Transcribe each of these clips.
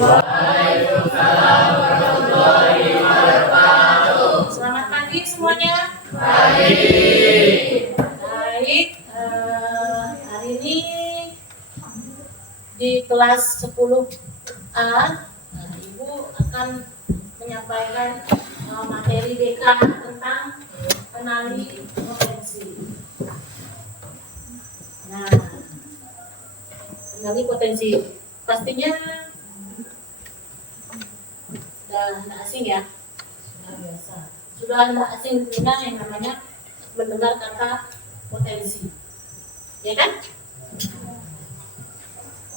Waalaikumsalam warahmatullahi wabarakatuh. Selamat pagi semuanya. Pagi. Baik, hari ini di kelas 10A, Ibu akan menyampaikan materi BK tentang kenali potensi. Nah, kenali potensi pastinya sudah tidak asing ya, sudah biasa. Sudah tidak asing juga yang namanya mendengar kata potensi, ya kan?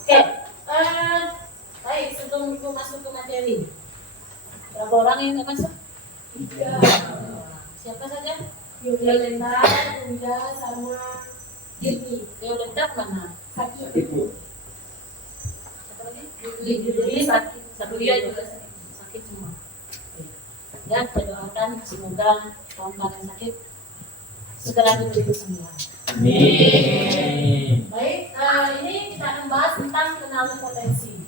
Oke, baik, sebelum Ibu masuk ke materi, berapa orang yang nggak masuk? 3. Siapa saja? Yolanda, Bunda, sama Dini. Yolanda mana? Sakit. Satu lagi? Dini sakit. Satu dia juga sakit semua. Ya, kita doakan semoga kawan-kawan yang sakit segera diberi kesembuhan. Amin. Baik, ini kita akan bahas tentang kenali potensi.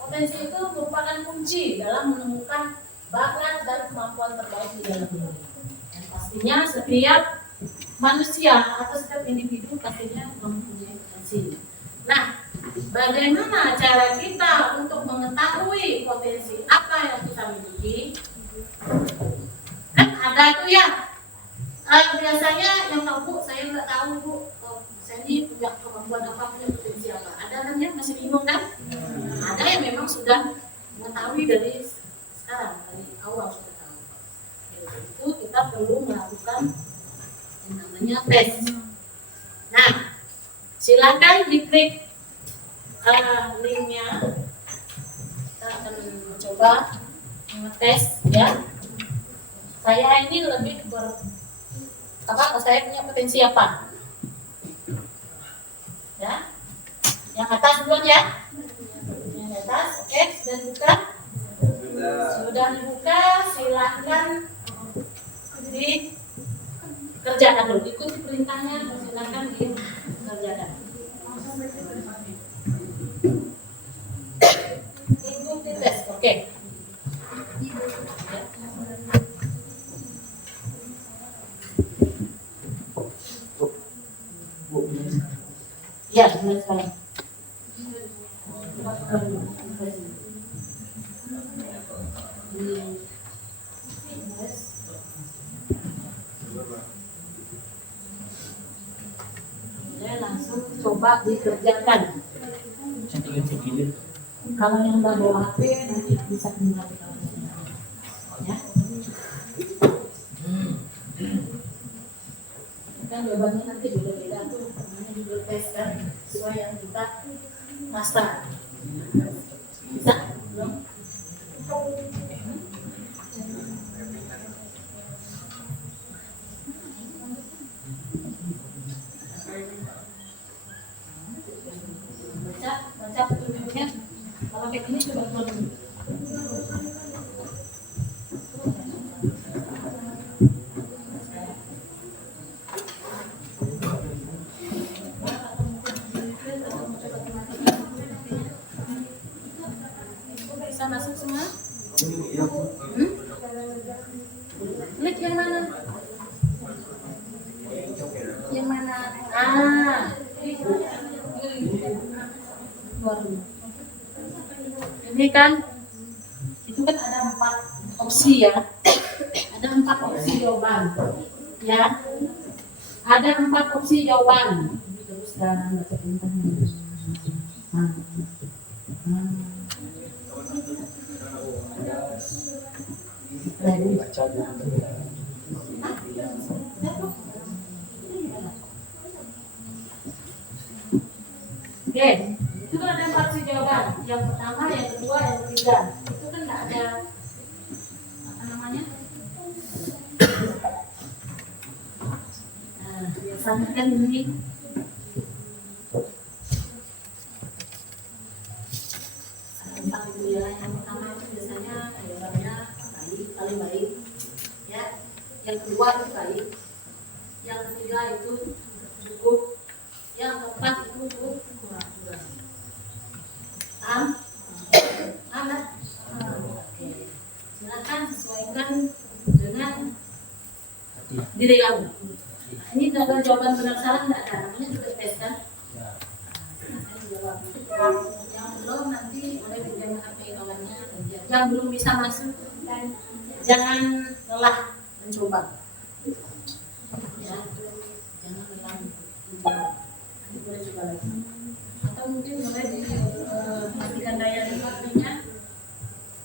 Potensi itu merupakan kunci dalam menemukan bakat dan kemampuan terbaik di dalam diri. Dan pastinya setiap manusia atau setiap individu pastinya mempunyai potensi. Nah, bagaimana cara kita untuk mengetahui potensi apa yang kita miliki? Kan ada tuh ya. Biasanya yang tahu, Bu, saya nggak tahu, Bu. Saya ini punya kemampuan apa, punya potensi apa. Ada kan yang masih bingung kan? Ada yang memang sudah mengetahui dari sekarang, dari awal sudah tahu. Jadi itu kita perlu melakukan yang namanya tes. Nah, silakan diklik linknya. Kita akan mencoba mengetes ya. Saya ini lebih saya punya potensi apa? Ya, yang atas duluan ya. Yang atas, oke, sudah dibuka? Sudah dibuka, silahkan dikerjakan dulu. Ikuti perintahnya, silahkan dikerjakan. Ikuti tes, oke. Ya, mulai sekarang. Langsung coba dikerjakan. Kalau yang nggak bawa HP nanti bisa kembali ya. Kan jawabannya nanti beda-beda tuh, namanya juga tes kan, sesuai yang kita master. Bisa? Belum? Baca petunjuknya. Kalau kayak gini coba tulis. Bisa masuk semua? Klik yang mana? Yang mana? Ini kan, itu kan ada 4 opsi ya. Ada 4 opsi jawaban, ya. Ada 4 opsi jawaban. Terus dan baca perintahnya. Oke, itu kan ada 4 opsi jawaban. Yang pertama, yang kedua, yang ketiga. Itu kan nggak ada apa namanya? Nah, biasanya kan ini yang pertama itu biasanya jawabannya baik, paling baik. Ya, yang kedua itu baik. Yang ketiga itu cukup. Yang keempat itu kurang. Mana diri kamu. Ini adalah jawaban benar salah nggak ada, namanya juga tes kan? Jawab. Yang belum nanti boleh pinjam HP kawannya. Yang belum bisa masuk jangan lelah mencoba. Ya, jangan lelah mencoba. Boleh coba lagi. Atau mungkin boleh dimatikan daya HP-nya.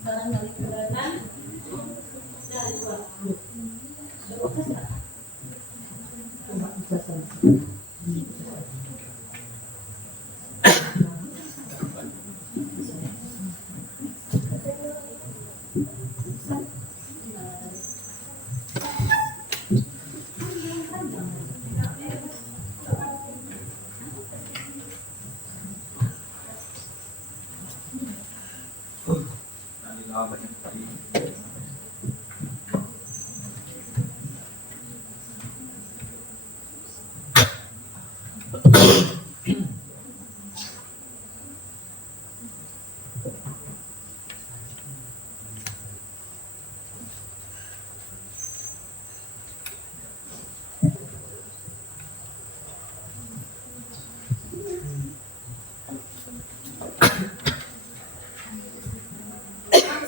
Barangkali keberatan. Sudah coba. Coba tes.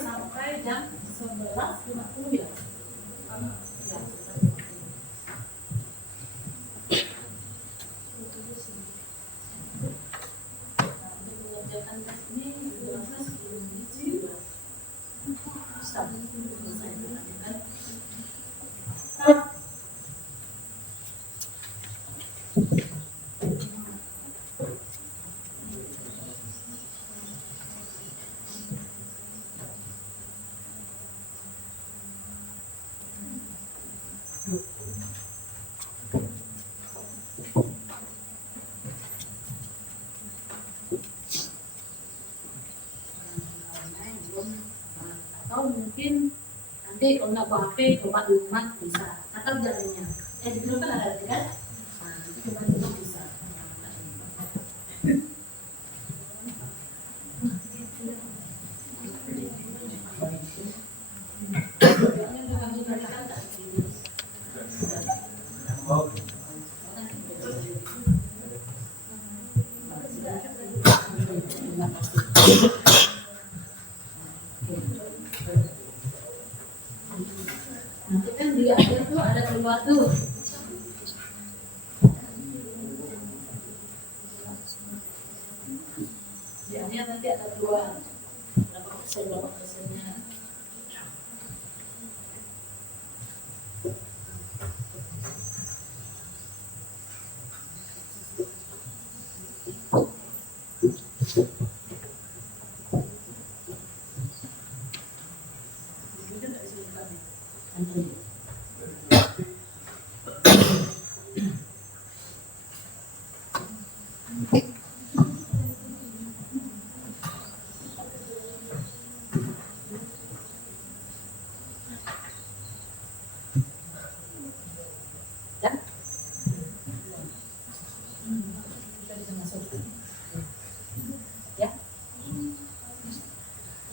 Sampai jam 11.50 ya. Atau mungkin nanti kalau nggak bawa HP coba di rumah bisa atau jalannya di rumah kan ada kan, nah nanti coba di rumah bisa. Nanti kan di akhir tuh ada keluar tuh. Di akhir nanti ada keluar berapa persennya.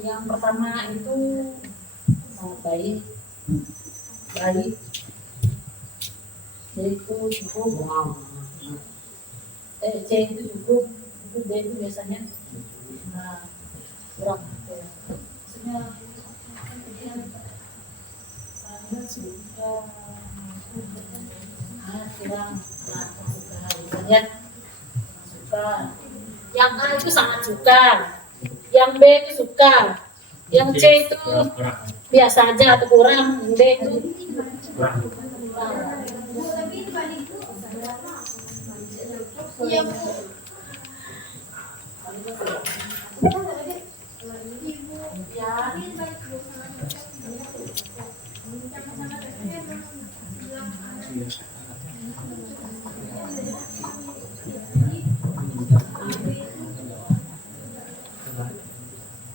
Yang pertama itu baik, yaitu cukup, C itu cukup, itu D itu biasanya kurang. Maksudnya saya suka kurang, misalnya suka. Yang A itu sangat suka, yang B itu suka, yang C itu biasa aja atau kurang, yang D itu kurang. Iya, Bu.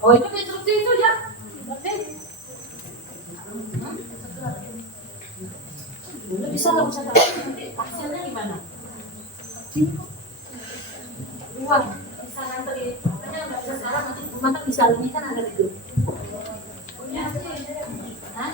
Oh, itu instruksi itu ya. Oke. Dulu bisa nggak bisa tahu nanti hasilnya gimana? Uang bisa nganterin, makanya nggak bisa sekarang nanti rumah kan bisa ini kan ada itu. Hah?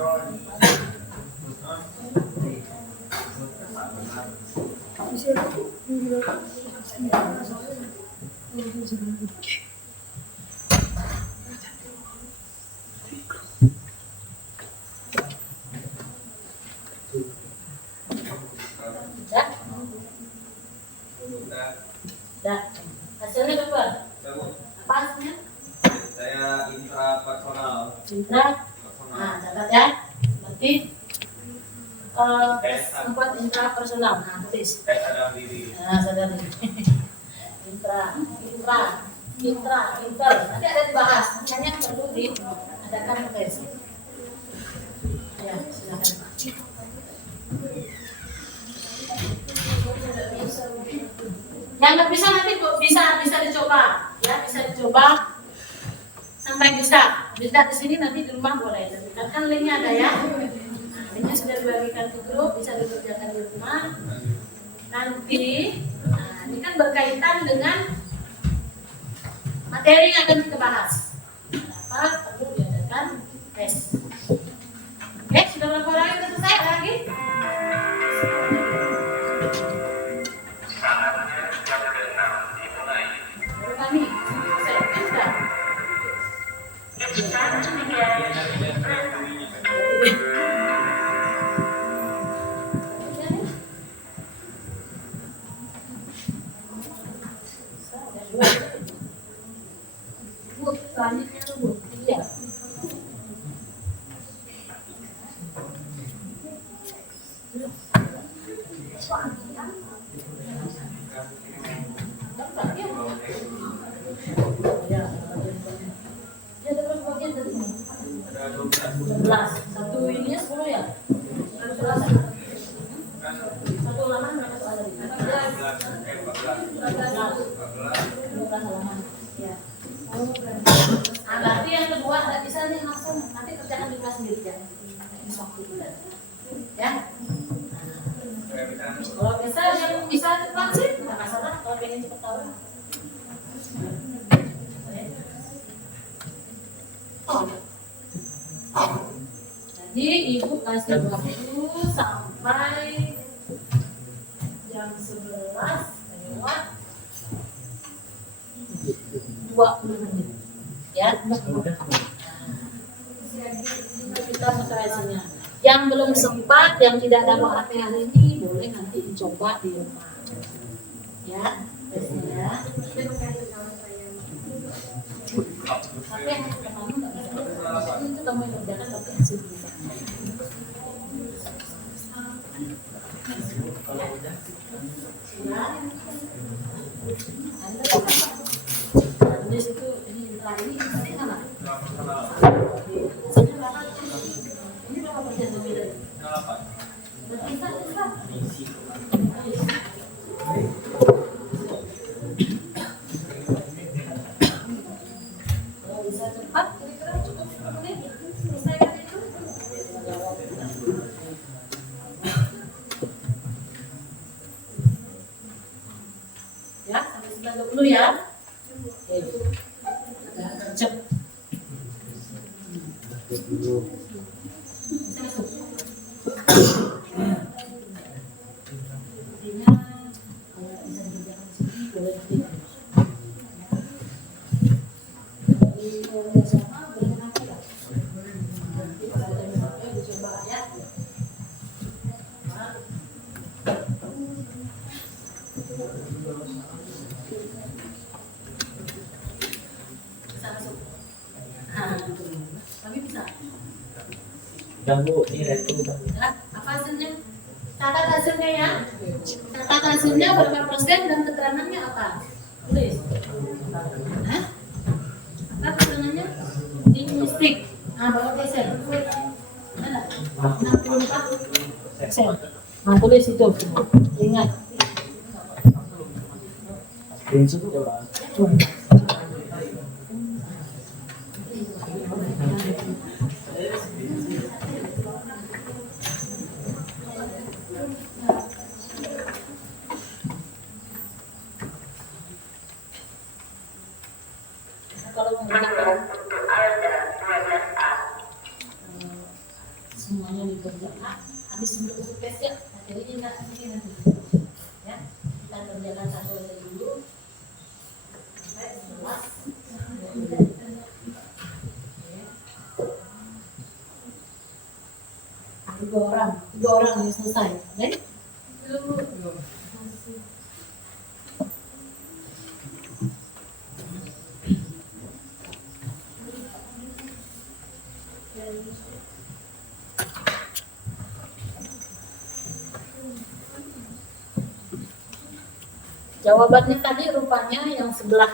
Ya? Ya. Hasilnya berapa? Apa hasilnya? Saya intrapersonal. Nah, catat ya. Berarti tempat intrapersonal. Nah, tulis. Saya sadar diri. Nah, sadar nih. Inter. Nanti ada dibahas. Makanya perlu diadakan tes. Ya, silakan. Yang nggak bisa nanti bisa dicoba, ya bisa dicoba sampai bisa. Bisa di sini nanti di rumah boleh. Kan linknya ada ya. Nah, linknya sudah dibagikan ke grup, bisa dikerjakan di rumah. Nanti, nah, ini kan berkaitan dengan materi yang akan kita bahas. Kenapa perlu diadakan tes? Oke, sudah berapa orang yang selesai? Ada lagi? Kami, saya kan sudah. Bu, selanjutnya tuh Bu, iya. Satu ini 10 ya? Satu halaman berapa soal tadi? 14 halaman. Ya. Nah, berarti yang kedua nggak bisa nih langsung nanti kerjakan di kelas sendiri ya. Ya. Kalau bisa yang bisa cepat sih, nggak masalah. Kalau pengen cepat tahu. Jadi ibu kasih waktu sampai jam 11 lewat 20 menit. Ya. Kita hasilnya. Yang belum sempat, yang tidak ada waktu hari ini, boleh nanti dicoba di rumah. Ya, tesnya. Tapi yang kamu nggak bisa. Itu kamu yang kerjakan tapi hasil bisa. Di situ ini ini sama. Ini berapa persen lebih dari? 8. Bisa. Kalau bisa cepat, kira-kira cukup 10 menit selesaikan itu. Ya, sampai 9:20 ya. Oke. Agak gercep. Bisa masuk. Artinya kalau nggak bisa dikerjakan di sini boleh nanti. Di sama boleh nanti ya. Nanti kalau ada yang pakai dicoba ya. Bisa masuk. Nah, tapi bisa. Yang Bu, ini dari itu. Nah, apa hasilnya? Catat hasilnya ya. Catat hasilnya berapa persen dan keterangannya apa? Tulis. Hah? Apa keterangannya? Linguistik. Nah, berapa persen? Ada? 64%. Nah, tulis itu. Ingat. Prinsip itu Pak. Kalau menggunakan semuanya dikerjakan. Habis untuk tes ya, jadi nggak ini nanti. Ya, kita kerjakan satu dulu. Sampai 11. Tiga orang yang selesai, oke? Jawabannya tadi rupanya yang sebelah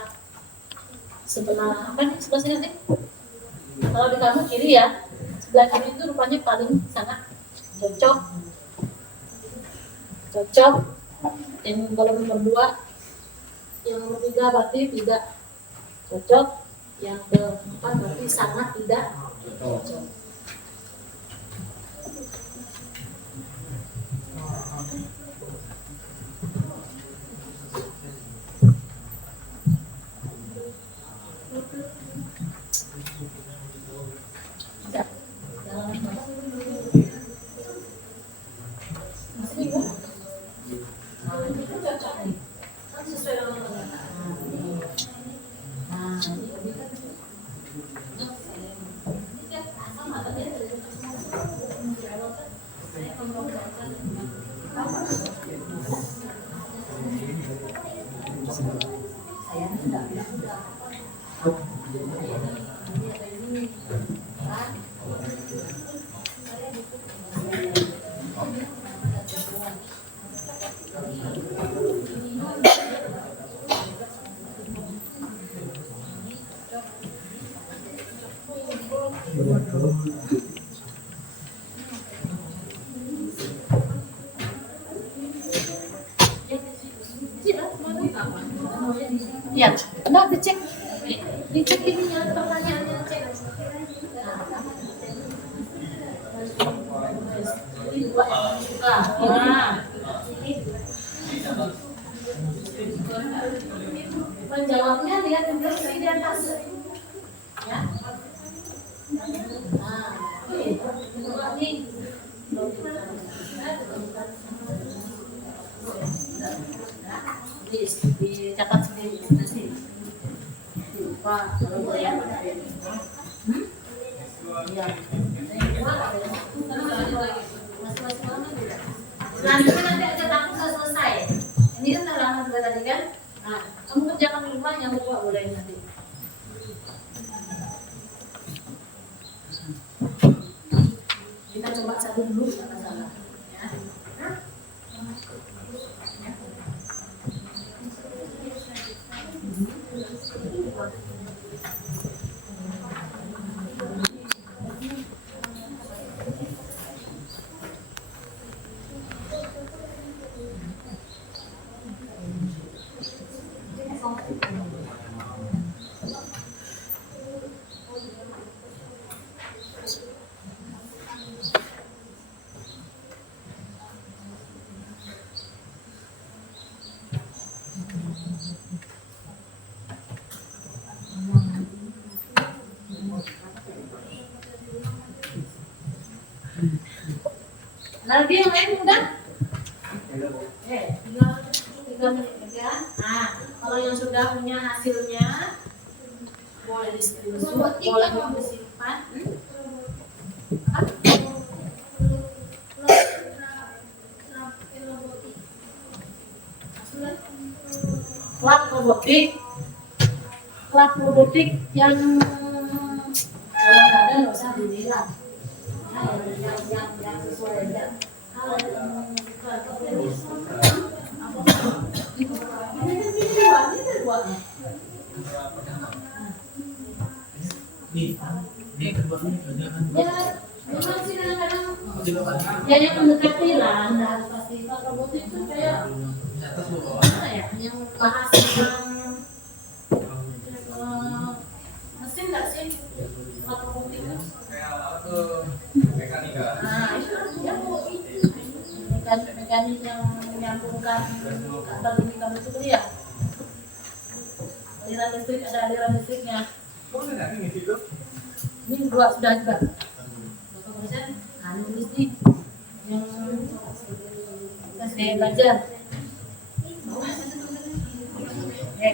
apa nih sebelah sini nih? Kalau di kamu kiri ya, sebelah kiri itu rupanya paling sangat cocok. Yang kalau nomor 2, yang nomor 3 berarti tidak cocok, yang keempat berarti sangat tidak cocok. Ya, enggak dicek ininya pertanyaannya cek. Ini dua yang suka. Menjawabnya lihat instruksi di atas. Ya. Ini dicatat sendiri nanti. Lupa kalau ya. Iya. Selanjutnya nanti ada tamu selesai. Ini kan halaman juga tadi kan. Nah, kamu kerjakan di rumah yang kedua boleh nanti. Kita coba satu dulu nggak masalah. Ya. Lagi yang lain udah? Tinggal menit aja. Nah, kalau yang sudah punya hasilnya boleh di-screenshot, boleh disimpan. Klub robotik yang kalau nggak ada nggak usah dilihat. Yang sesuai aja. Kalau Ini kebetulan kerjaan. ya, memang sih kadang-kadang ya yang mendekati lah, nggak harus pasti. Kalau robotik itu kayak apa ya, yang bahas tentang mesin nggak sih? Kalau robotik itu Kayak apa tuh? Mekanika. nah itu ya mekanik yang menyambungkan kabel ini kabel itu ya aliran listrik, ada aliran listriknya. Kok nggak ngisi itu? Ini dua sudah juga. Nah, nulis nih yang saya belajar. Oke.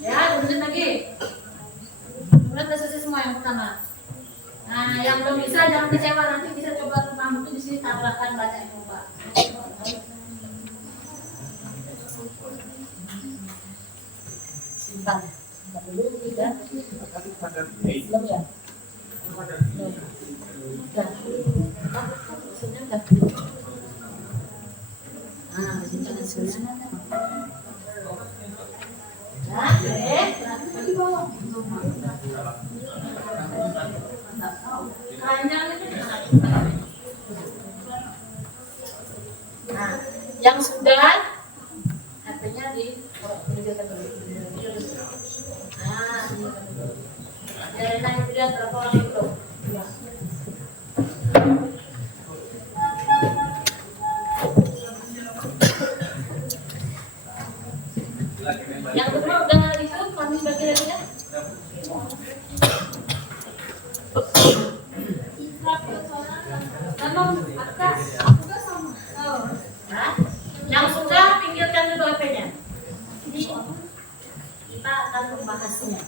Ya, lanjut lagi. Udah selesai semua yang pertama. Nah, yang belum bisa jangan kecewa, nanti bisa coba rumahmu tuh di sini tabrakan baca yang coba. Simpan. Simpan dulu tidak. Belum ya? Belum. Udah. Maksudnya udah. Nah, simpan hasilnya. Nah, keranjang itu. Nah, yang sudah HP-nya ditinggalkan dulu. Nah, dari naik dia berapa orang itu? Yang kedua udah itu kami bagi lagi ya. Yang sudah pinggirkan dulu HP-nya. Ini kita akan membahasnya.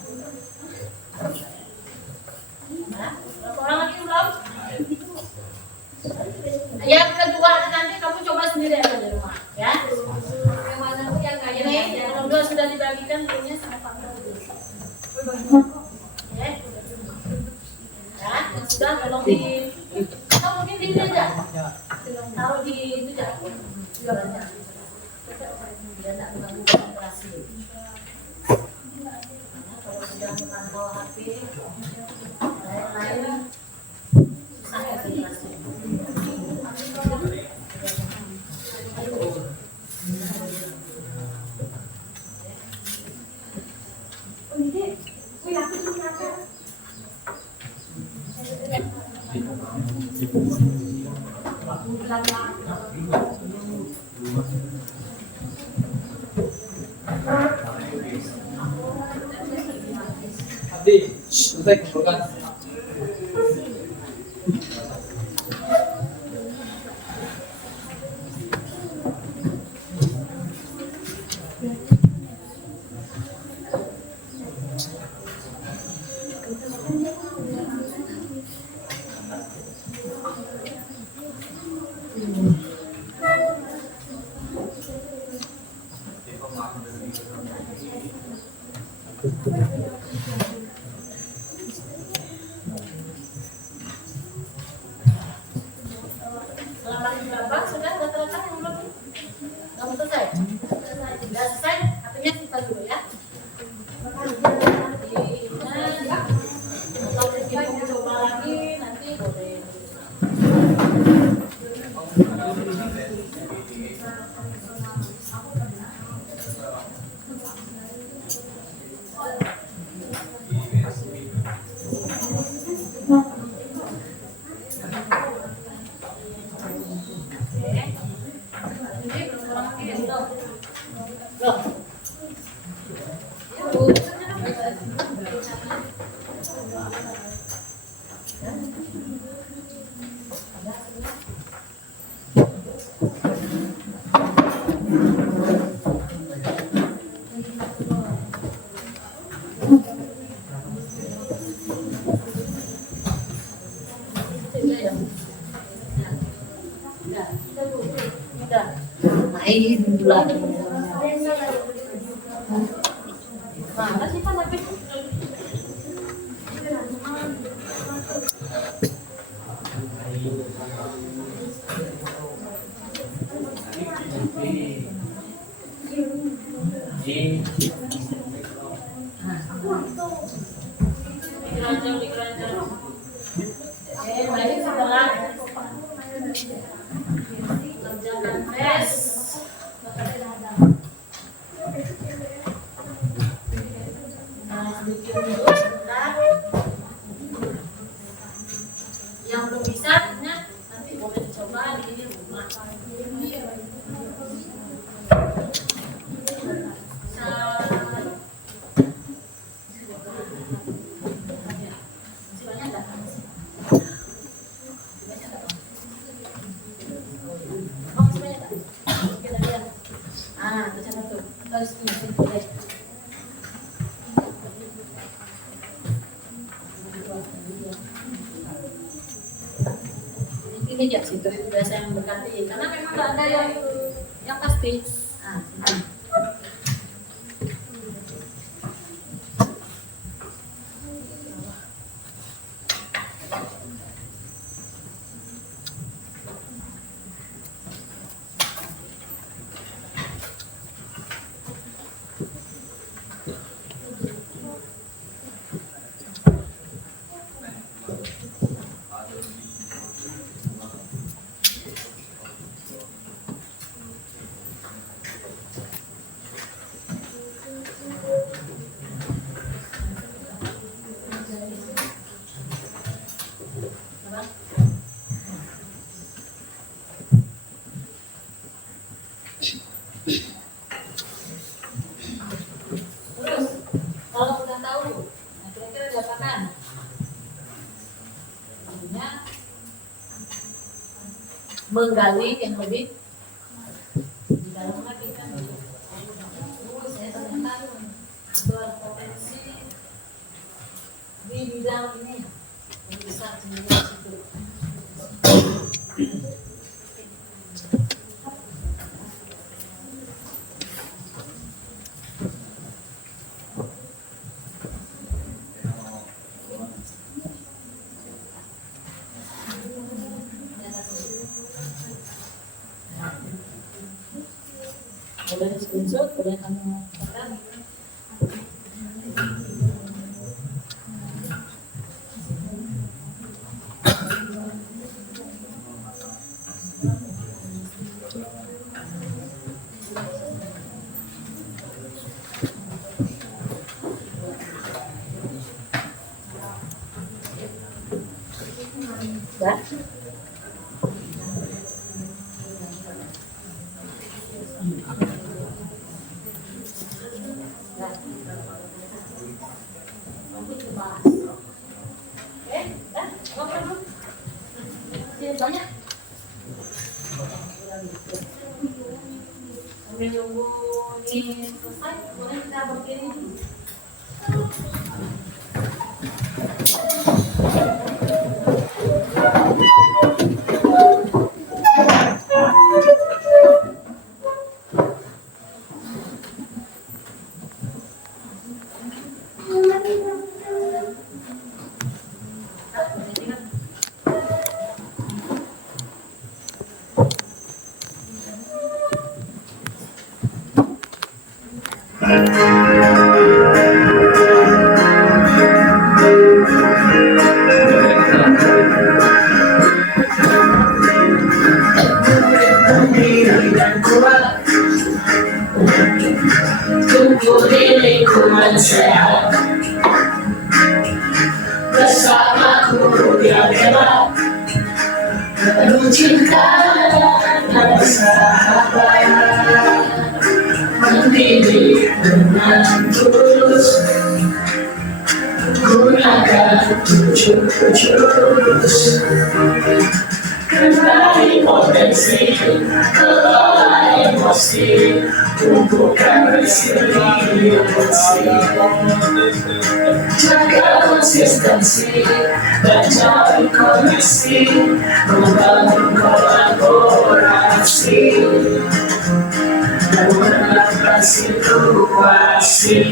Nah, berapa orang lagi belum? Yang kedua nanti kamu coba sendiri aja di rumah, ya. Yang mana tuh yang kayak ini? Yang kedua sudah dibagikan punya sama Pak Prabowo. Ya, yang sudah tolong di. Atau mungkin di ini aja. Taruh di itu aja. Jualannya. Biar tidak mengganggu konsentrasi. Kalau sudah mengambil HP, lain-lain susah konsentrasi. Abdi, selesai kumpulkan. Selama berapa sudah rata-rata yang belum? Belum selesai? Sudah selesai? Artinya kita dulu ya. Atau mungkin coba lagi nanti boleh. Main bulan. Mana sih kan tapi di keranjang. Baik setelah kerjakan tes. Sedikit dulu sebentar. Yang belum bisa nanti boleh harus boleh. Ini aja situ itu biasa yang berganti karena memang nggak ada yang pasti. Ah, sini. Terus, kalau udah tahu, nah kira-kira diapakan? Artinya menggali yang lebih di dalam lagi kan. Saya ternyata berpotensi di bidang ini yang bisa sendiri situ. Boleh screenshot, boleh kamu tekan. Ya. Banyak. Sambil nunggu ini selesai, boleh kita berdiri dulu. Tubuh diriku mensehat bersamaku yang hebat, penuh cinta dan sahabat, mendidik dengan tulus, gunakan tujuh jurus. Kenali potensi, kelola emosi, tumbuhkan resiliensi, jaga konsistensi dan jalin koneksi, membangun kolaborasi dan menerapkan situasi.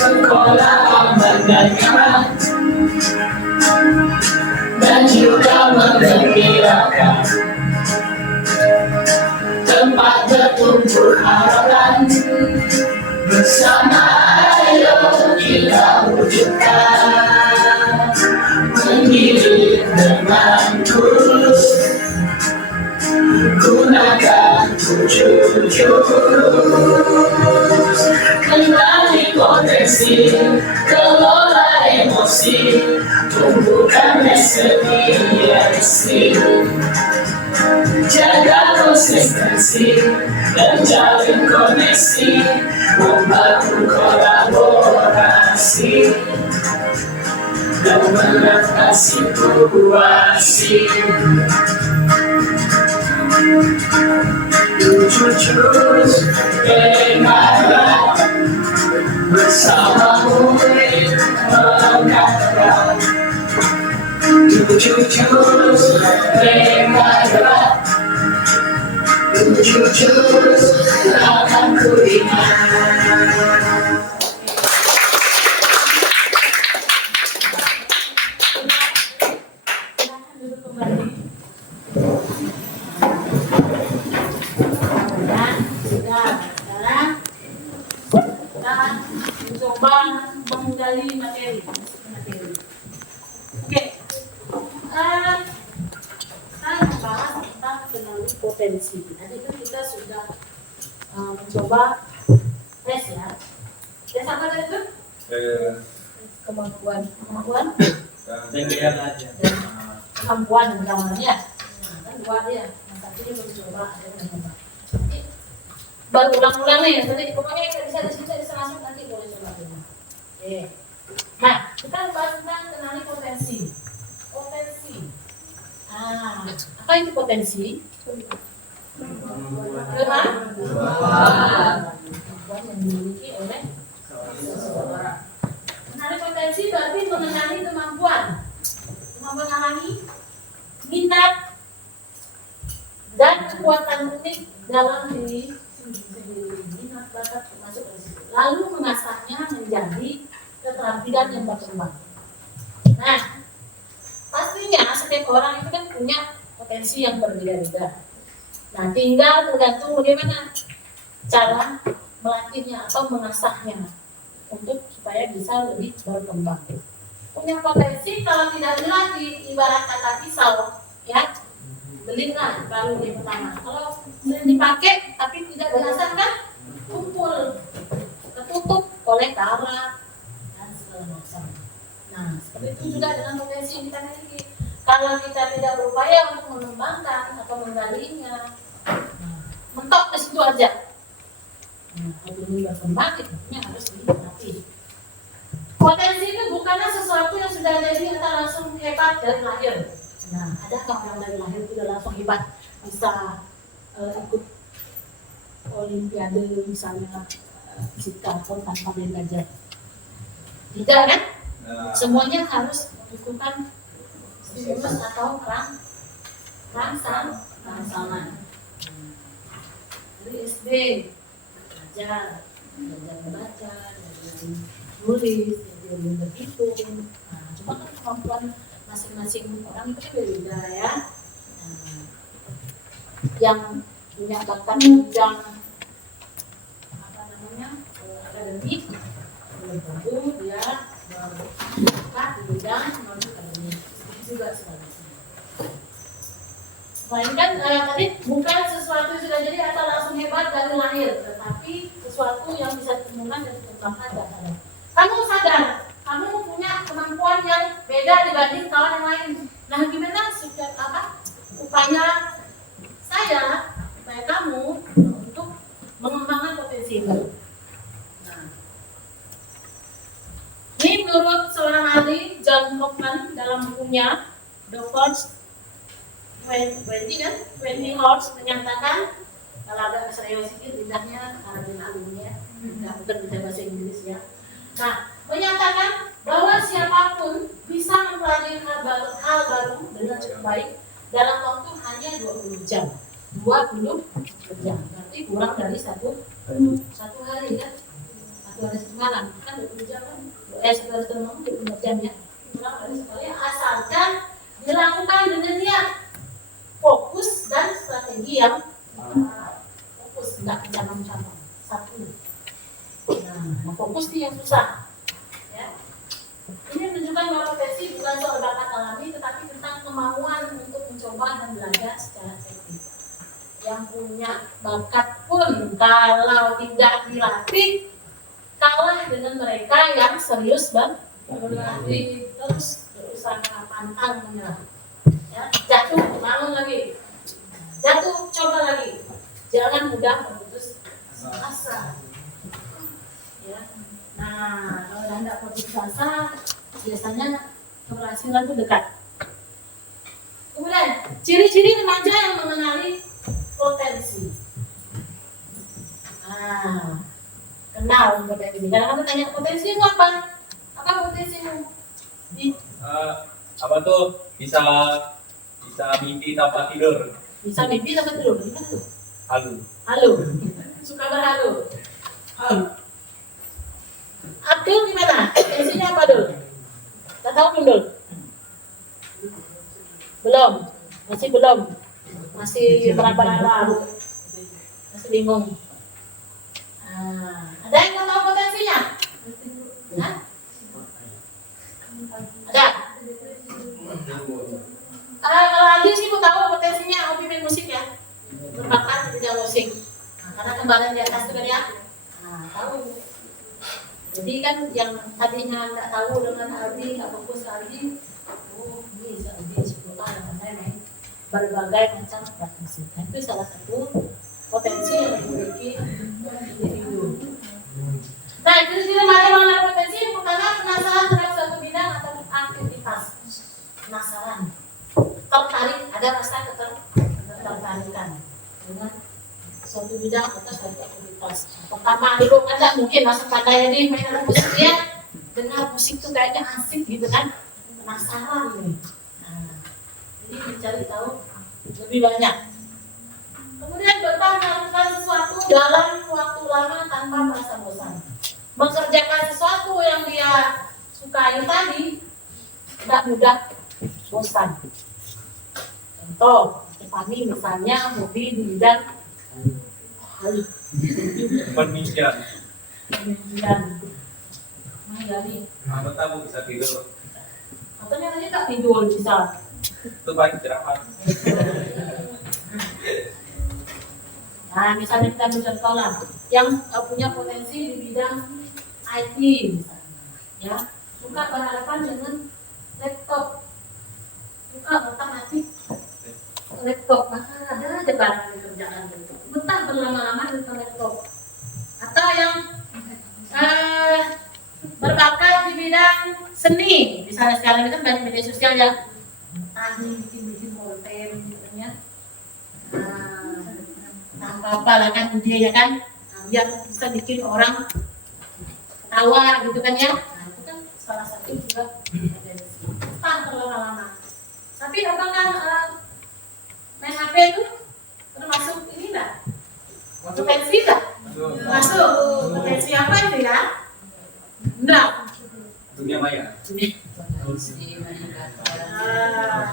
Sekolah aman dan nyaman dan juga menggembirakan, tempat bertumbuh harapan, bersama ayo kita wujudkan, mendidik dengan tulus, gunakan tujuh jurus. Kenali potensi, kelola emosi, tumbuhkan resiliensi, jaga konsistensi dan jalin koneksi, membangun kolaborasi dan menerapkan situasi. Terus dengarlah bersamamu menganggap. Terus dengarlah. Terus akan ku ingat. Mencoba menggali materi. Oke, saya membahas tentang kenali potensi. Tadi kan kita sudah mencoba tes ya. Tes apa tadi itu? Kemampuan Dan dia belajar. dan kemampuan namanya. Kan dua dia. Yang satu ini baru coba, ada yang mencoba. Baru ulang-ulang nih, tadi pokoknya bisa langsung nanti boleh coba dulu. Oke. Nah, kita bahas tentang kenali potensi. Potensi. Apa itu potensi? Kemampuan yang dimiliki oleh seseorang. Kenali potensi berarti mengenali kemampuan alami, minat, dan kekuatan unik dalam diri sendiri, minat bakat termasuk dari situ. Lalu mengasahnya menjadi keterampilan yang berkembang. Nah, pastinya setiap orang itu kan punya potensi yang berbeda-beda. Nah, tinggal tergantung bagaimana cara melatihnya atau mengasahnya untuk supaya bisa lebih berkembang. Punya potensi kalau tidak dilatih, ibarat kata pisau, ya. Belingan baru yang pertama. Kalau sudah dipakai tapi tidak diasah kan kumpul, tertutup oleh karat dan segala macam. Nah, seperti itu juga dengan potensi yang kita miliki. Kalau kita tidak berupaya untuk mengembangkan atau menggalinya, mentok di situ aja. Nah, kalau ini berkembang, itu harus dilatih. Potensi itu bukanlah sesuatu yang sudah jadi atau langsung hebat dari lahir. Nah, adakah orang dari lahir sudah langsung hebat bisa ikut olimpiade misalnya fisika atau tanpa belajar? Tidak kan? Semuanya harus membutuhkan stimulus atau rangsangan. Dari SD belajar membaca, belajar nulis, belajar berhitung. Nah, cuma kan kemampuan masing-masing orang itu berbeda ya. Nah, yang punya bakat bidang akademik belum tentu dia berbakat di bidang non akademik juga sebaliknya. Melainkan tadi bukan sesuatu yang sudah jadi atau langsung hebat dari lahir, tetapi sesuatu yang bisa ditemukan dan dikembangkan dari sadar. Kamu sadar, kamu punya kemampuan yang beda dibanding kawan yang lain. Nah, gimana upaya kamu untuk mengembangkan potensi itu? Nah, ini menurut seorang ahli John Hoffman dalam bukunya The First 20 Horse menyatakan, kalau ada saya sedikit lidahnya karena ahlinya nggak mungkin bisa bahasa Inggris ya. Nah, menyatakan bahwa siapapun bisa mempelajari hal baru dengan cukup baik dalam waktu hanya 20 jam. 20 jam, berarti kurang dari satu hari kan? Satu hari semalam kan 20 jam kan? Satu hari semalam 20 jam ya. Kurang dari sekali asalkan dilakukan dengan niat, fokus dan strategi yang fokus, nggak cabang-cabang satu. Nah, fokus itu yang susah. Ya. Ini menunjukkan bahwa potensi bukan soal bakat alami, tetapi tentang kemauan untuk mencoba dan belajar secara efektif. Yang punya bakat pun kalau tidak dilatih kalah dengan mereka yang serius berlatih, terus berusaha pantang menyerah. Ya, jatuh, bangun lagi, jatuh, coba lagi, jangan mudah memutus asa. Ya. Nah, kalau Anda putus asa, biasanya keberhasilan itu dekat. Kemudian ciri-ciri remaja yang mengenali potensi. Kenal potensi. Karena kamu tanya potensimu apa? Apa potensimu? Apa tuh bisa mimpi tanpa tidur? Bisa mimpi tanpa tidur. Gimana tuh? Halu. Halo. Suka berhalu. Abdul gimana? Potensinya apa Dul? Tak tahu belum Dul? Belum. Masih meraba-raba. Masih bingung. Ada yang mau tahu potensinya? Hah? Ada? Kalau Aldi sih mau tahu potensinya hobi main musik ya, berbakat di bidang musik. Karena kembangan di atas itu kan ya. Tahu. Jadi kan yang tadinya nggak tahu dengan Aldi, nggak fokus ke Aldi, ini bisa Aldi 10 tahun saya main berbagai macam alat musik. Itu salah satu potensi yang dimiliki individu. Nah, ciri-ciri remaja mengenal potensi yang pertama penasaran terhadap suatu bidang atau aktivitas. Penasaran, tertarik, ada rasa ketertarikan dengan suatu bidang atau suatu aktivitas. Pertama dulu kan mungkin langsung pandai di main alat musik ya, dengar musik tuh kayaknya asik gitu kan, penasaran nih. Jadi mencari tahu lebih banyak. Kemudian betah melakukan sesuatu dalam waktu lama tanpa merasa bosan. Mengerjakan sesuatu yang dia sukai tadi tidak mudah bosan. Contoh, Fani misalnya hobi di bidang Penelitian. Jadi, Apa tahu bisa tidur? katanya tadi tak tidur bisa. Itu baik istirahat. Nah, misalnya kita contoh lah, yang punya potensi di bidang IT misalnya, ya, suka berhadapan dengan laptop, suka otak-atik laptop, maka ada aja barang yang dikerjakan gitu. Betah berlama-lama di laptop. Atau yang berbakat di bidang seni, misalnya sekarang itu banyak media sosial ya, bikin konten gitu ya. Apa lah kan ide ya kan, biar bisa bikin orang tawa gitu kan ya. Itu kan salah satu juga potensi. Lama-lama. Tapi apakah main HP itu termasuk ini enggak? Potensi enggak? Masuk. Potensi apa itu ya? Enggak. Dunia maya.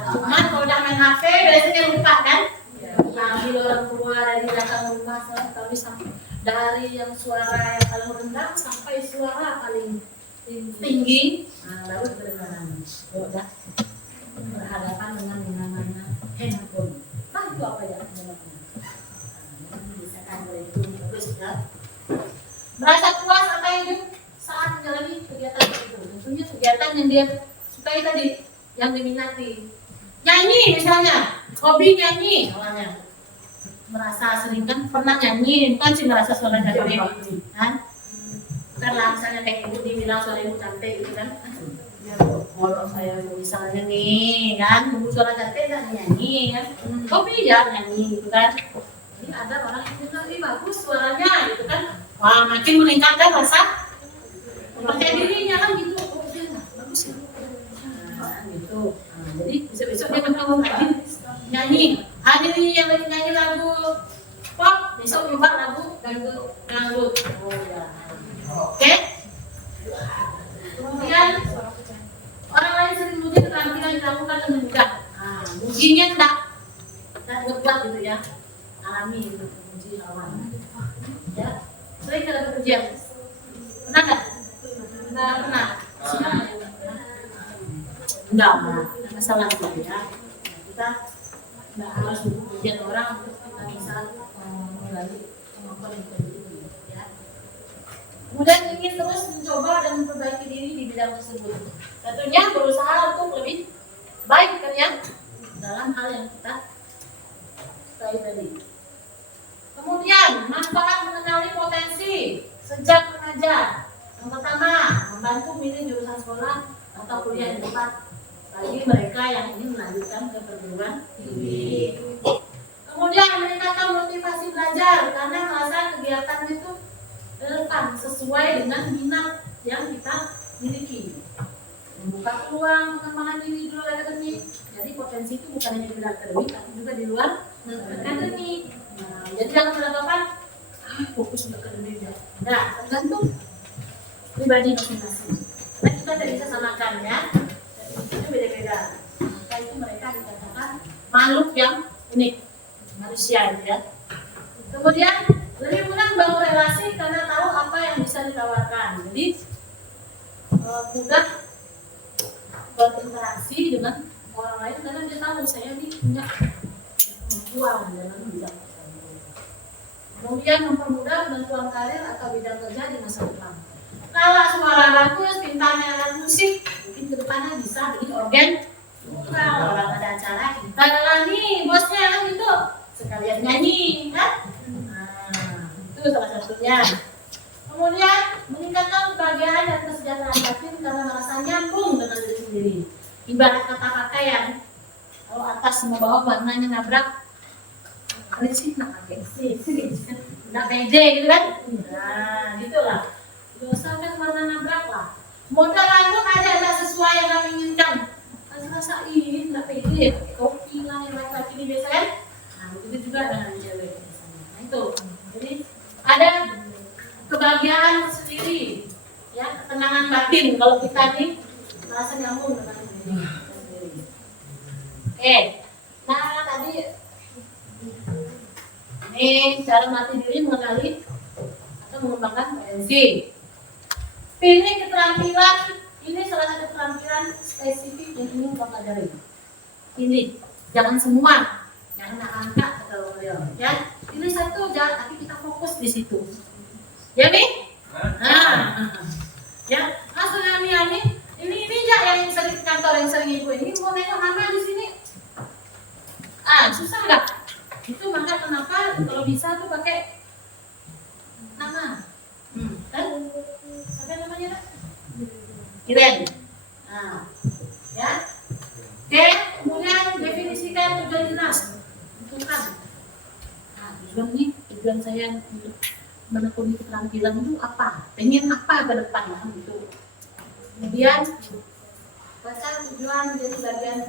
Cuman kalau udah main HP biasanya lupa kan? Ambil orang tua dari belakang rumah dari yang suara yang paling rendah sampai suara paling tinggi, lalu kedengaran. Udah berhadapan dengan yang namanya handphone. Itu apa ya? Bisa kan itu bagus ya. Merasa puas atau hidup saat menjalani kegiatan itu. Tentunya kegiatan yang dia sukai tadi, yang diminati. Nyanyi misalnya, hobi nyanyi awalnya. Merasa sering kan pernah nyanyi, bukan sih merasa suara cantik kan? Karena misalnya kayak ibu dibilang suara ibu cantik gitu kan? Kalau saya misalnya nih kan, ibu suara cantik dan nyanyi kan? Hobi ya nyanyi gitu kan? Jadi ada orang yang bilang, ini bagus suaranya gitu kan? Wah makin meningkatkan rasa percaya dirinya kan gitu. Oh iya bagus ya. Gitu. Jadi besok-besok dia bertemu lagi nyanyi. Hari ini yang lagi nyanyi lagu pop, besok nyoba lagu dangdut. Oh ya. Oke. Kemudian orang lain sering muji keterampilan dilakukan dengan mudah. Mujinya enggak buat gitu ya. Alami gitu, muji lawan. Ya. Sering ada pujian. Pernah enggak? Pernah. Enggak masalah itu ya. Kita enggak harus pujian orang untuk kita bisa menggali kemampuan yang kita miliki ya. Kemudian ingin terus mencoba dan memperbaiki diri di bidang tersebut. Tentunya berusaha untuk lebih baik kan ya dalam hal yang kita sukai tadi. Kemudian manfaat mengenali potensi sejak remaja. Yang pertama, membantu milih jurusan sekolah atau kuliah yang tepat bagi mereka yang ingin melanjutkan ke perguruan tinggi. Kemudian meningkatkan motivasi belajar karena merasa kegiatan itu relevan sesuai dengan minat yang kita miliki. Membuka peluang pengembangan diri di luar akademik. Jadi potensi itu bukan hanya di luar akademik, tapi juga di luar akademik. Nah, jadi jangan beranggapan fokus untuk akademik ya. Nah, tergantung pribadi masing-masing. Nah, kita tidak bisa samakan ya. Itu beda-beda. Maka itu mereka dikatakan makhluk yang unik, manusia ya. Kemudian lebih mudah membangun relasi karena tahu apa yang bisa ditawarkan. Jadi mudah berinteraksi dengan orang lain karena dia tahu saya ini punya kemampuan dalam bidang tertentu. Kemudian mempermudah penentuan karir atau bidang kerja di masa depan. Kalau suara bagus, pintarnya alat musik, mungkin kedepannya bisa beli organ. Kalau orang ada acara, kita nih bosnya kan gitu, sekalian nyanyi kan? Nah, itu salah satunya. Kemudian meningkatkan kebahagiaan dan kesejahteraan batin karena merasa nyambung dengan diri sendiri. Ibarat kata-kata yang kalau atas sama bawah warnanya nabrak, apa sih? Nggak pede gitu kan? Nah, gitulah. Dosa kan warna nabrak lah. Modal rambut ada sesuai yang kami inginkan. Rasain nggak pede, kopi lah yang laki-laki ini biasa kan? Nah, begitu juga dengan cewek biasanya. Nah itu, jadi ada kebahagiaan sendiri, ya ketenangan batin kalau kita nih merasa nyambung dengan diri sendiri. Oke, nah tadi ini cara melatih diri mengenali atau mengembangkan potensi. Pilih keterampilan, ini salah satu keterampilan spesifik yang ingin kita pelajari. Pilih, jangan semua, jangan angkat atau beliau, ya. Pilih satu aja, tapi kita fokus di situ. Ya nih? Nah, ya, Mas Ami, ini ya yang sering kantor yang sering ibu ini mau nengok nama di sini. Susah nggak? Itu maka kenapa kalau bisa tuh pakai nama. Kan? Siapa namanya? Iren. Nah, ya. Oke, kemudian definisikan tujuan jelas. Tentukan. Nah, tujuan saya untuk menekuni keterampilan itu apa? Pengen apa ke depan lah gitu. Kemudian baca tujuan jadi bagian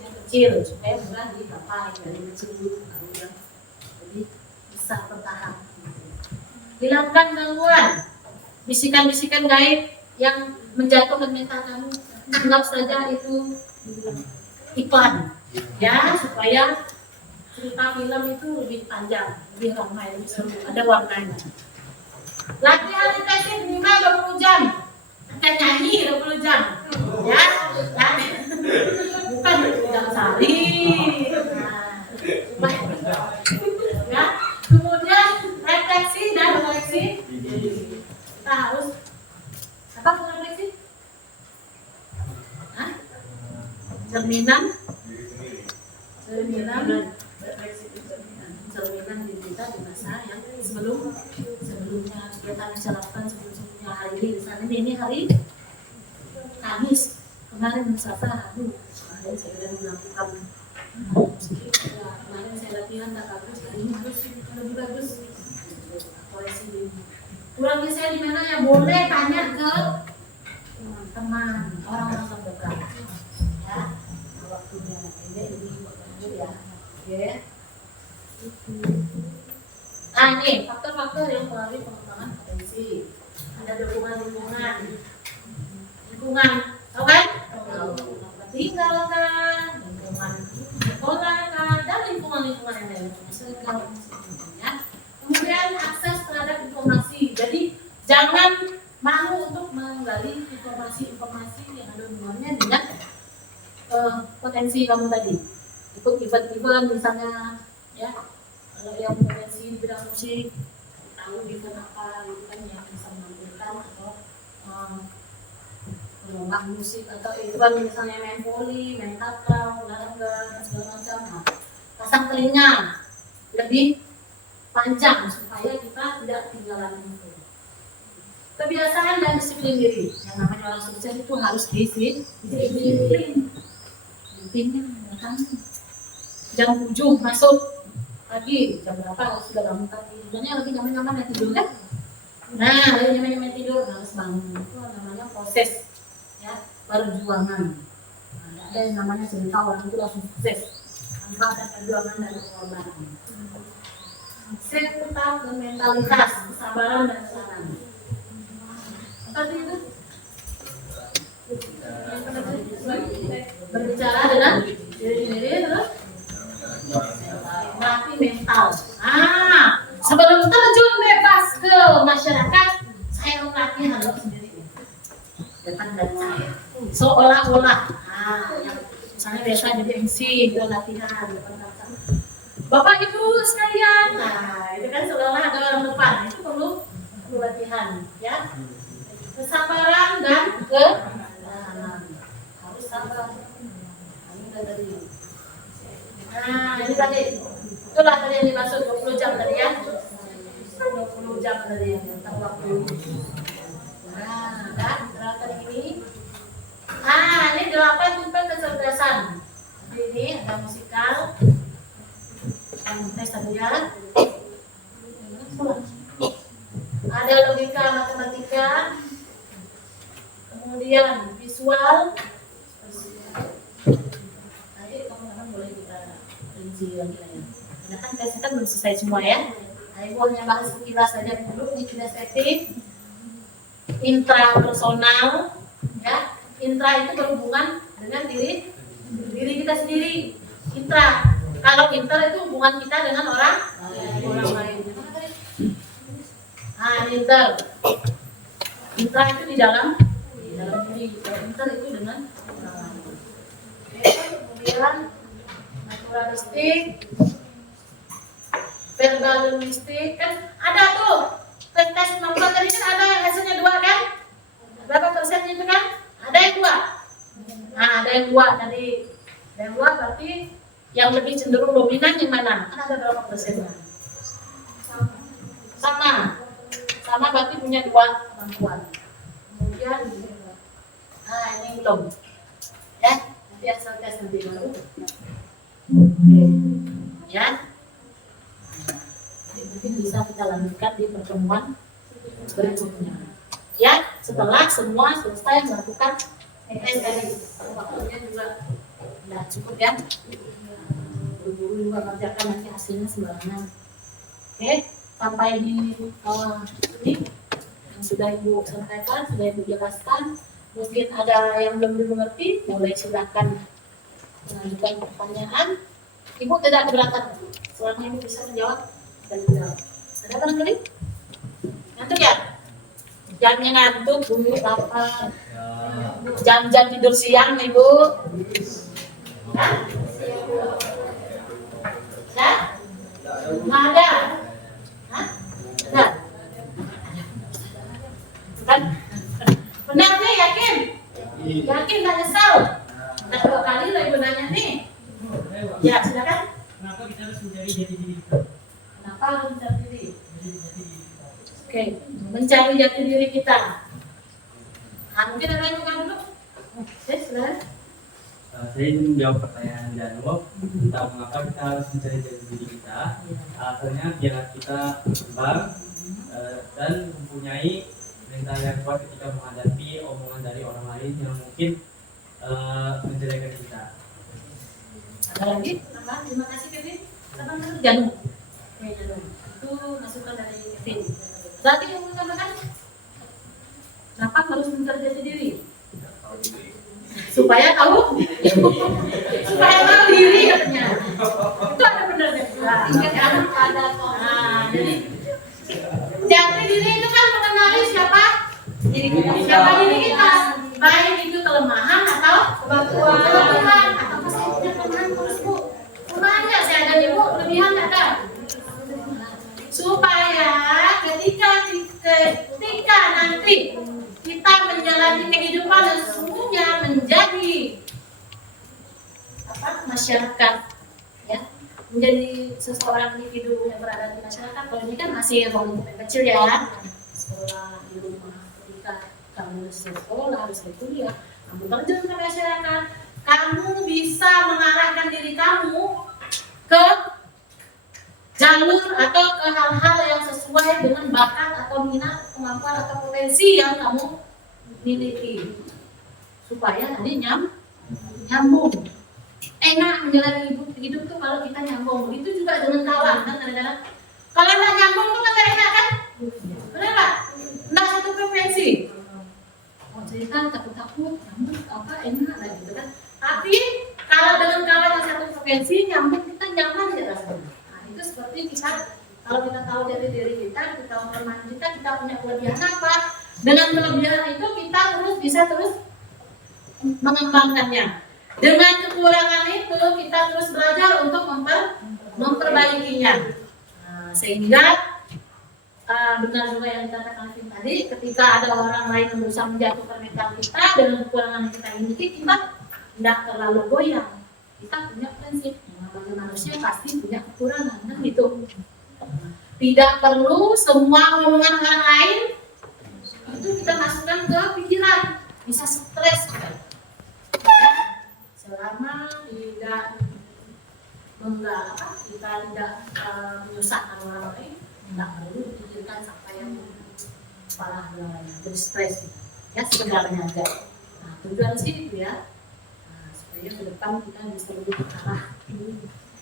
yang kecil supaya mudah dicapai dari kecil dulu ya. Jadi bisa bertahan. Hilangkan gangguan, bisikan-bisikan gaib yang menjatuhkan mental kamu. Anggap saja itu iklan, ya supaya cerita film itu lebih panjang, lebih ramai, lebih seru, ada warnanya. Latihan intensif minimal 20 jam. Bukan nyanyi 20 jam. Ya, bukan jam sehari. Ya, kemudian refleksi dan koreksi. Kita harus apa refleksi? Cerminan diri kita di masa yang sebelumnya kita bisa lakukan sebelumnya hari ini. Misalnya ini hari Kamis, kemarin Selasa, kemarin saya sudah melakukan kemarin saya latihan tak bagus, hari ini harus lebih bagus. Koreksi diri. Kurang bisa di mana ya, boleh tanya ke teman, orang-orang terdekat. Ya, waktunya ini ya. Oke. Nah ini faktor-faktor yang mempengaruhi pengembangan potensi. Ada lingkungan, tahu kan? Tinggal kan, lingkungan sekolah kan, dan lingkungan yang lain. Ya. Kemudian akses terhadap informasi. Jadi jangan malu untuk menggali informasi yang ada hubungannya dengan potensi kamu tadi. Ikut event-event misalnya, ya. Kalau yang potensi di bidang musik, tahu event apa gitu kan yang bisa menampilkan atau perlombaan musik atau event misalnya main voli, main takraw, olahraga dan segala macam. Nah, pasang telinga lebih panjang supaya kita tidak ketinggalan info. Kebiasaan dan disiplin diri. Yang namanya orang sukses itu harus disiplin. pentingnya kan jam 7 masuk pagi, jam berapa sudah bangun pagi, sebenarnya lagi nyaman-nyaman tidur kan. Nah, lagi nyaman-nyaman tidur harus bangun, itu namanya proses ya, perjuangan. Nah, ada yang namanya sebentar orang itu langsung sukses tanpa ada perjuangan dan pengorbanan. Seputar dan mentalitas, kesabaran dan kesabaran. Apa itu? Berbicara dengan diri sendiri terus melatih mental. Sebelum terjun bebas ke masyarakat, saya melatih hal sendiri depan dari saya. Seolah-olah, misalnya biasa jadi MC, itu latihan depan saya. Bapak Ibu sekalian, itu kan seolah-olah ada orang depan, itu perlu latihan, ya. Kesabaran dan ketahanan, harus sabar. Ini tadi, itulah tadi yang dimaksud 20 jam tadi ya. 20 jam tadi tentang waktu. Dan tadi ini. Ini 8 tipe kecerdasan. Ini ada musikal, tes tadi ya. Ada logika matematika, kemudian visual. Nanti teman-teman boleh kita rinci lagi ya. Karena kan tesnya kan belum selesai semua ya. Nah, Ibu hanya bahas sekilas saja dulu di kinestetik, intrapersonal, ya. Intra itu berhubungan dengan diri kita sendiri. Intra. Kalau inter itu hubungan kita dengan orang lain. Inter. Intra itu di dalam diri. Inter itu dengan orang lain. Kemudian naturalistik, verbal linguistik, kan ada tuh tes kemampuan tadi kan ada yang hasilnya 2 kan? Berapa persen itu kan? Ada yang 2. Ada yang 2 tadi. Ada yang 2 berarti yang lebih cenderung dominan yang mana? Kan ada berapa persennya? Sama berarti punya 2 kemampuan. Kemudian ini belum. Ya, nanti asal tes nanti baru. Ya. Mungkin bisa kita lanjutkan di pertemuan berikutnya. Ya, setelah semua selesai melakukan tes tadi, waktunya juga sudah cukup ya. Guru juga mengerjakan nanti hasilnya sembarangan. Oke, sampai di ini yang sudah Ibu sampaikan, sudah Ibu jelaskan. Mungkin ada yang belum mengerti, boleh silakan mengajukan pertanyaan. Ibu tidak keberatan, selama Ibu bisa menjawab dan menjawab. Ada barangkali? Ngantuk ya? Jamnya ngantuk, Bu, lapar. Jam-jam tidur siang, Ibu. Hah? Ya? Nggak ada? Hah? Ada? Kan? Benar nih, yakin? Yakin, tak nyesal? Nah, 2 kali lah Ibu nanya nih. Ya, silakan. Kenapa kita harus mencari jati diri kita? Kenapa harus mencari diri? Oke, mencari jati diri kita. Mungkin ada yang bukan dulu? Silakan. Saya ingin menjawab pertanyaan Jano tentang mengapa kita harus mencari jati diri kita. Alasannya biar kita berkembang dan mempunyai mental yang kuat ketika menghadapi omongan dari orang lain yang mungkin menjelekan kita. Ada lagi? Terima kasih Kevin. Siapa namanya? Janu. Oke, Janu. Itu masukan dari Kevin. Berarti yang mau tambahkan? Kenapa harus mencari jati diri? Supaya tahu diri katanya. Itu ada benernya. Jadi jati diri itu kan mengenali siapa diri kita. Siapa diri kita? Baik itu kelemahan atau kelebihan atau saya punya kelemahan terus Bu. Kelemahannya saya ada nih Bu, kelebihan ada. Supaya ketika nanti kita menjalani kehidupan yang sesungguhnya menjadi masyarakat, ya, menjadi seseorang individu yang berada di masyarakat. Kalau ini kan masih kecil ya, sekolah di rumah, ketika kamu selesai sekolah, selesai kuliah, kamu terjun ke masyarakat, kamu bisa mengarahkan diri kamu ke jalur atau ke hal-hal yang sesuai dengan bakat atau minat, kemampuan atau potensi yang kamu miliki, supaya tadi nyambung. Enak menjalani hidup tuh kalau kita nyambung. Itu juga dengan kawan kan, kadang-kadang kalau nggak nyambung tuh nggak enak kan, benar nggak? Nggak satu frekuensi. Oh cerita takut-takut, nyambung apa enak lah gitu kan. Tapi kalau dengan kawan yang satu frekuensi nyambung, kita nyaman ya rasanya. Nah itu seperti kita kalau kita tahu dari diri kita tahu kelemahan kita punya kelebihan apa. Dengan kelebihan itu kita bisa terus mengembangkannya. Dengan kekurangan itu kita terus belajar untuk memperbaikinya. Nah, sehingga benar juga yang dikatakan Vin tadi, ketika ada orang lain yang berusaha menjatuhkan mental kita dengan kekurangan yang kita miliki, kita tidak terlalu goyang. Kita punya prinsip, bagi manusia pasti punya kekurangan, kan gitu. Tidak perlu semua omongan orang lain itu kita masukkan ke pikiran, bisa stres. Selama tidak kita tidak menyusahkan orang lain, tidak perlu dipikirkan sampai yang parah namanya, jadi stres ya, sebenarnya aja. Nah tujuan sih itu ya, supaya ke depan kita bisa lebih terarah.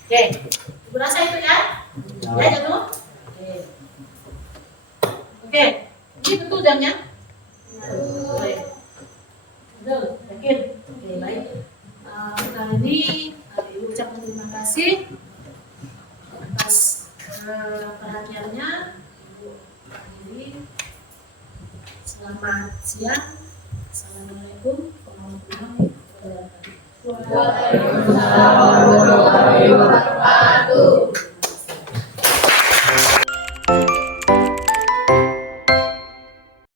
Oke, berasa itu ya, ya jatuh. Oke, ini betul jamnya. Betul, yakin. Oke, baik. Kali ini Ibu ucapkan terima kasih atas perhatiannya. Ibu akhiri. Selamat siang. Assalamualaikum warahmatullahi wabarakatuh. Waalaikumsalam warahmatullahi wabarakatuh.